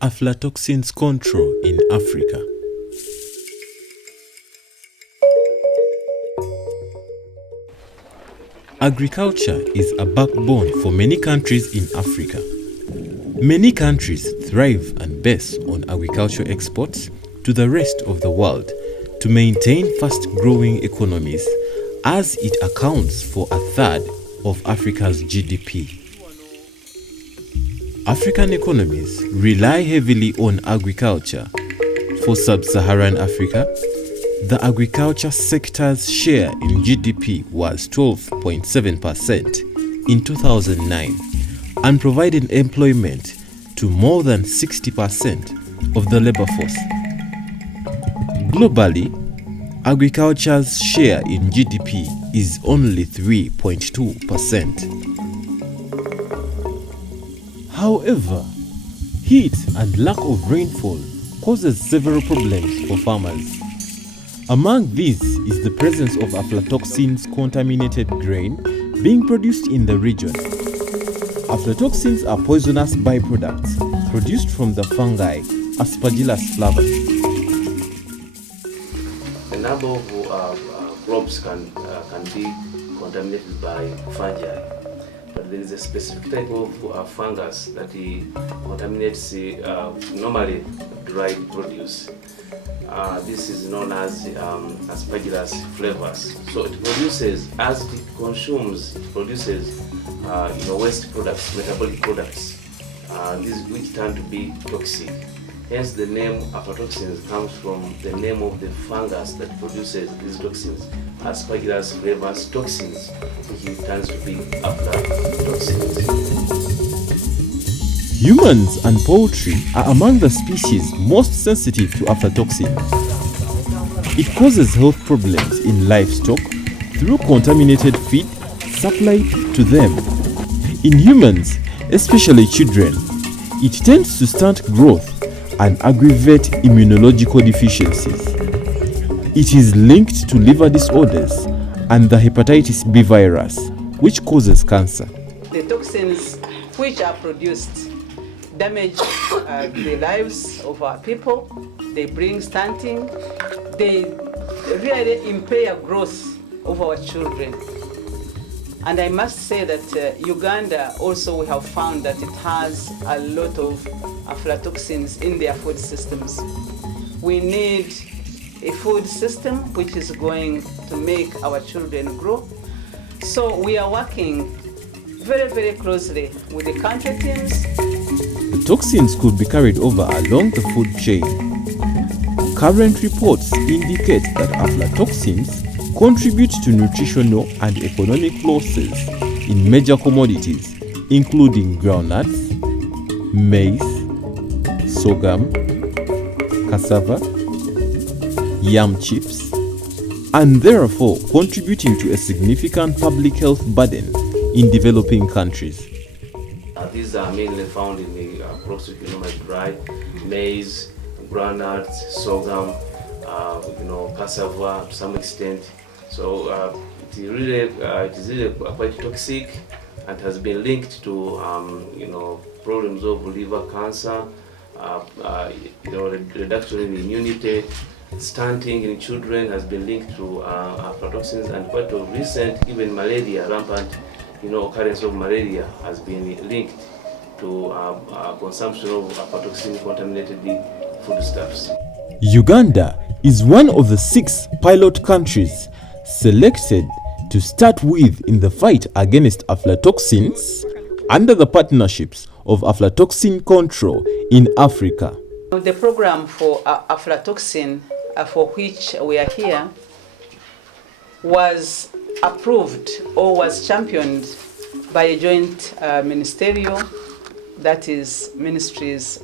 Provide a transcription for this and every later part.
Aflatoxin Control in Africa. Agriculture is a backbone for many countries in Africa. Many countries thrive and base on agricultural exports to the rest of the world to maintain fast-growing economies, as it accounts for a third of Africa's GDP. African economies rely heavily on agriculture. For sub-Saharan Africa, the agriculture sector's share in GDP was 12.7% in 2009 and provided employment to more than 60% of the labor force. Globally, agriculture's share in GDP is only 3.2%. However, heat and lack of rainfall causes several problems for farmers. Among these is the presence of aflatoxins contaminated grain being produced in the region. Aflatoxins are poisonous byproducts produced from the fungi Aspergillus flavus. A number of crops can be contaminated by fungi, but there is a specific type of fungus that contaminates normally dried produce. This is known as Aspergillus flavus. So it produces, as it consumes, it produces waste products, metabolic products, which tend to be toxic. Hence the name aflatoxins comes from the name of the fungus that produces these toxins, Aspergillus flavus toxins, which tends to be aflatoxins. Humans and poultry are among the species most sensitive to aflatoxin. It causes health problems in livestock through contaminated feed supplied to them. In humans, especially children, it tends to stunt growth and aggravate immunological deficiencies. It is linked to liver disorders and the hepatitis B virus, which causes cancer. The toxins which are produced damage the lives of our people. They bring stunting. They really impair growth of our children. And I must say that Uganda also, we have found that it has a lot of aflatoxins in their food systems. We need a food system which is going to make our children grow. So we are working very, very closely with the country teams. The toxins could be carried over along the food chain. Current reports indicate that aflatoxins contribute to nutritional and economic losses in major commodities, including groundnuts, maize, sorghum, cassava, yam chips, and therefore contributing to a significant public health burden in developing countries. These are mainly found in the crops which we normally dry: maize, groundnuts, sorghum, cassava to some extent. So it is really quite toxic and has been linked to problems of liver cancer, reduction in immunity. Stunting in children has been linked to aflatoxins, and quite of recent, even malaria, rampant occurrence of malaria has been linked to consumption of aflatoxin contaminated foodstuffs. Uganda is one of the 6 pilot countries selected to start with in the fight against aflatoxins under the partnerships of Aflatoxin Control in Africa. The program for aflatoxin, for which we are here, was approved or was championed by a joint ministerial, that is ministers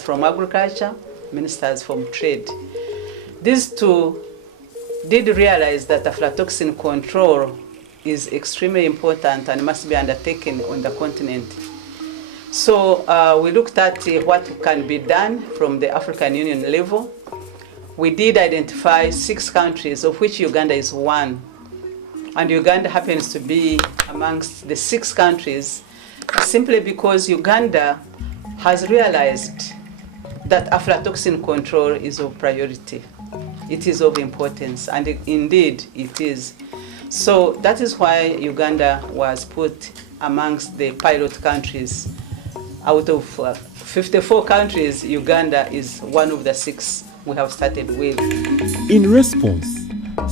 from agriculture, ministers from trade. These two did realize that aflatoxin control is extremely important and must be undertaken on the continent. So we looked at what can be done from the African Union level. We did identify 6 countries, of which Uganda is one. And Uganda happens to be amongst the 6 countries simply because Uganda has realized that aflatoxin control is of priority. It is of importance, and indeed it is. So that is why Uganda was put amongst the pilot countries. Out of 54 countries, Uganda is one of the 6 we have started with. In response,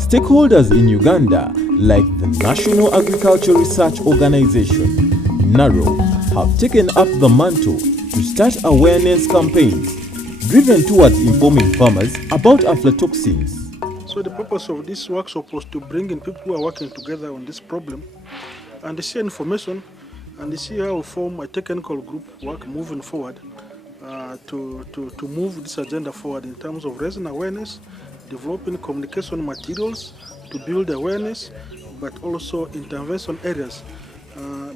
stakeholders in Uganda, like the National Agricultural Research Organization, NARO, have taken up the mantle to start awareness campaigns driven towards informing farmers about aflatoxins. So the purpose of this workshop was to bring in people who are working together on this problem and share information and see how we form a technical group work moving forward to move this agenda forward in terms of raising awareness, developing communication materials to build awareness, but also intervention areas.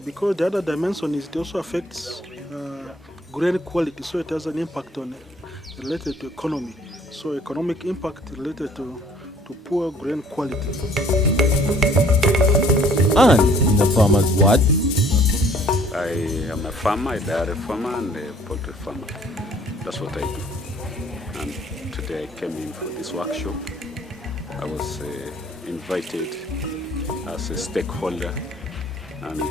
Because the other dimension is it also affects grain quality, so it has an impact on related to economy. So economic impact related to poor grain quality. And in the farmer's word, I am a farmer, a dairy farmer and a poultry farmer. That's what I do. And today I came in for this workshop. I was invited as a stakeholder, and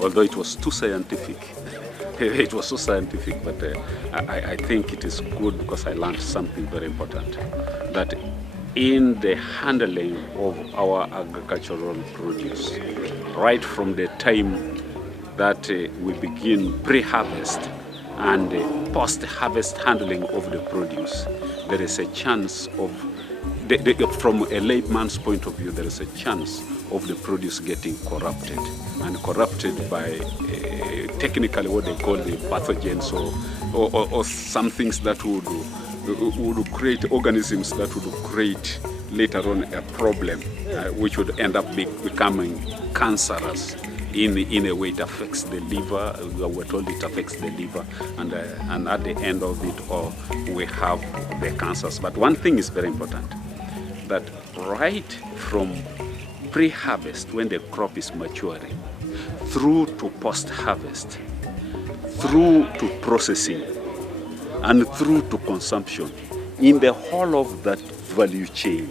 although it was too scientific, it was so scientific, but I think it is good because I learned something very important, that in the handling of our agricultural produce, right from the time that we begin pre-harvest and post-harvest handling of the produce, there is a chance of, from a layman's point of view, there is a chance of the produce getting corrupted, and corrupted by technically what they call the pathogens or some things that would create organisms that would create later on a problem which would end up becoming cancerous. In a way, it affects the liver. We're told it affects the liver, and at the end of it all, we have the cancers. But one thing is very important, that right from pre-harvest, when the crop is maturing, through to post-harvest, through to processing, and through to consumption, in the whole of that value chain,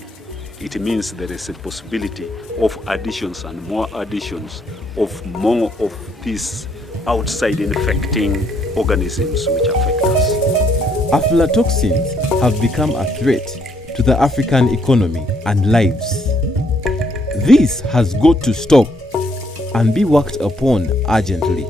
it means there is a possibility of additions and more additions of more of these outside infecting organisms which affect us. Aflatoxins have become a threat to the African economy and lives. This has got to stop and be worked upon urgently.